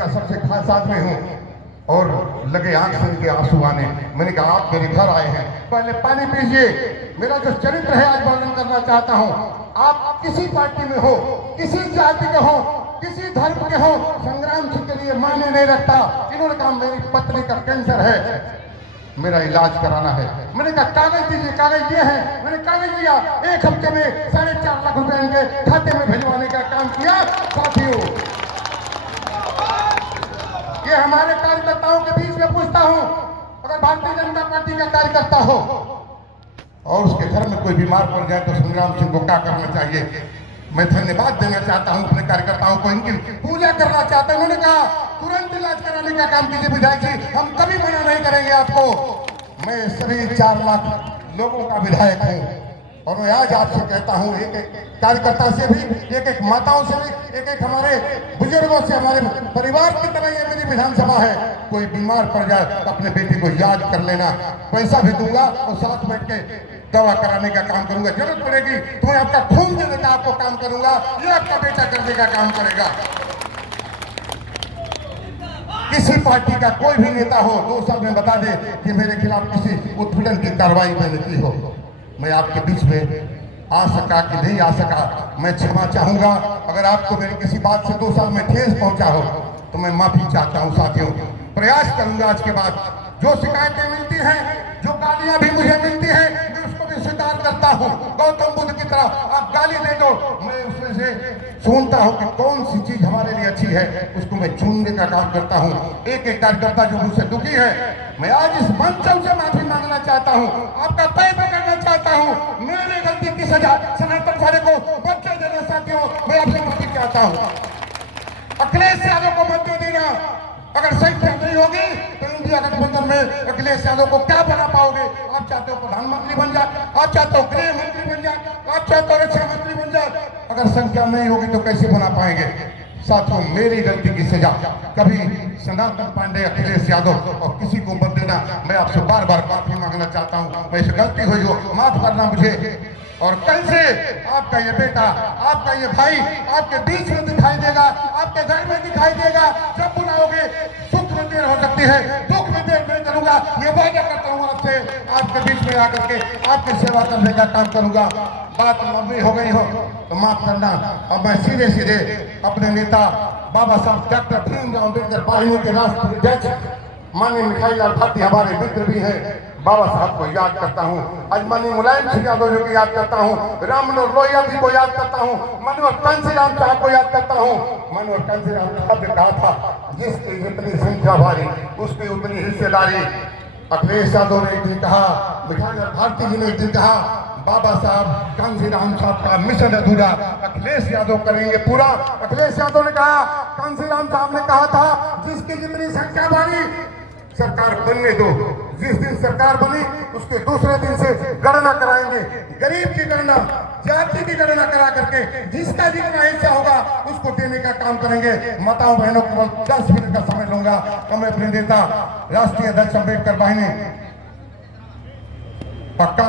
का सबसे खास आदमी हूँ और लगे आंख से उनके आंसू आने। मैंने कहा आप मेरे घर आए हैं, पहले पानी पीजिए। मेरा जो चरित्र है आज वर्णन करना चाहता हूँ। आप किसी पार्टी में हो, किसी जाति के हो, किसी धर्म के हो, संग्राम सिंह के लिए मायने नहीं रखता। इन्होंने कहा मेरी पत्नी का कैंसर है, मेरा इलाज कराना है। मैंने कहा कागज दीजिए। कागज ये है। मैंने कागज दिया। एक हफ्ते में 4.5 लाख रुपए इनके खाते में भिजवाने का काम किया। साथियों, ये हमारे कार्यकर्ताओं के बीच में पूछता हूं, अगर भारतीय जनता पार्टी का कार्यकर्ता हो और उसके घर में कोई बीमार पड़ जाए तो संग्राम सिंह को क्या करना चाहिए? मैं धन्यवाद देना चाहता हूं अपने कार्यकर्ताओं को, इनकी पूजा करना चाहता हूं। उन्होंने कहा तुरंत इलाज कराने का काम कीजिए विधायक जी, हम कभी मना नहीं करेंगे आपको। मैं सभी 4 लाख लोगों का विधायक हूं और मैं आज आपसे कहता हूं, एक एक कार्यकर्ता से भी, एक एक माताओं से भी, एक एक हमारे बुजुर्गों से, हमारे परिवार की तरह ये मेरी विधानसभा है। कोई बीमार पड़ जाए तो अपने बेटे को याद कर लेना, पैसा भी दूंगा और साथ बैठ के दवा कराने का काम करूंगा। जरूरत पड़ेगी तो मैं आपका खून देने का आपको काम करूंगा, ये आपका बेटा करने का काम करेगा। किसी पार्टी का कोई भी नेता हो 2 साल में बता दे कि मेरे खिलाफ किसी उत्पीड़न की कार्रवाई मैंने की हो, मैं आपके बीच में आ सका कि नहीं आ सका, मैं क्षमा चाहूंगा। अगर आपको मेरी किसी बात से 2 साल में ठेस पहुंचा हो तो मैं माफी चाहता हूं। साथियों, प्रयास करूंगा आज के बाद, जो शिकायतें मिलती हैं, जो गालियां भी मुझे मिलती हैं, मैं उसको भी स्वीकार करता हूं। गौतम बुद्ध की तरह आप गाली दे दो, मैं उसमें से सुनता हूं कि कौन सी चीज हमारे लिए अच्छी है, उसको मैं चुनने का काम करता हूं। एक एक कार्यकर्ता जो मुझसे दुखी है, मैं आज इस मंच से माफी मांगना चाहता हूं, आपका पैर पकड़ना चाहता हूं। मेरी गलती की सजा सनातन सारे को बच्चे देना। साथियों, मैं आपसे माफी चाहता हूं। अखिलेश यादव को मत देना। अगर संख्या नहीं होगी तो इंडिया गठबंधन में अखिलेश यादव को क्या बना पाओगे? आप चाहते हो प्रधानमंत्री बन जाए, आप चाहते हो गृह मंत्री बन जाए, आप चाहते हो रक्षा मंत्री बन जाए, अगर संख्या नहीं होगी तो कैसे बना पाएंगे? साथियों, मेरी गलती की सजा कभी सनातन पांडे, अखिलेश यादव और किसी को मत देना। मैं आपसे बार बार माफी मांगना चाहता हूँ। वैसे गलती हुई हो, माफ करना मुझे। और कल से आपका ये बेटा, आपका ये भाई आपके बीच में दिखाई देगा, आपके घर में दिखाई देगा। जब बुलाओगे, सुख में देर हो सकती है, दुख में देर नहीं करूंगा, ये वादा करता हूँ आपसे। आपके बीच में आकर के आपकी सेवा करने का काम करूंगा। बात लंबी हो गई हो तो माफ करना। अब मैं सीधे सीधे अपने नेता बाबा साहब डॉक्टर भीमराव अम्बेडकर वाहिनी के राष्ट्रीय अध्यक्ष माननीय मिठाई लाल भारती हमारे मित्र भी हैं, बाबा साहब को याद करता हूँ। आज माननीय मुलायम सिंह यादव जी को याद करता हूँ, राम मनोहर लोहिया जी को याद करता हूँ, मनोहर कांशीराम साहब को याद करता हूँ। मनोहर कांशीराम साहब ने कहा था, जिसकी जितनी संख्या भारी उसकी उतनी हिस्सेदारी। अखिलेश यादव ने एक दिन कहा, मिठाई लाल भारती जी ने एक दिन कहा, बाबा साहब कांशीराम साहब का मिशन अधूरा, अखिलेश यादव करेंगे पूरा। अखिलेश यादव ने कहा, कांशीराम साहब ने कहा था, जिसकी जितनी संख्या भारी सरकार बनने दो। जिस दिन सरकार बनी उसके दूसरे दिन से गणना कराएंगे, गरीब की गणना, जाति की गणना करा करके जिसका जितना हिस्सा होगा उसको देने का काम करेंगे। माताओं बहनों को 10 मिनट का समय लूंगा तो मैं अपने नेता राष्ट्रीय अध्यक्ष अम्बेडकर वाहिनी पक्का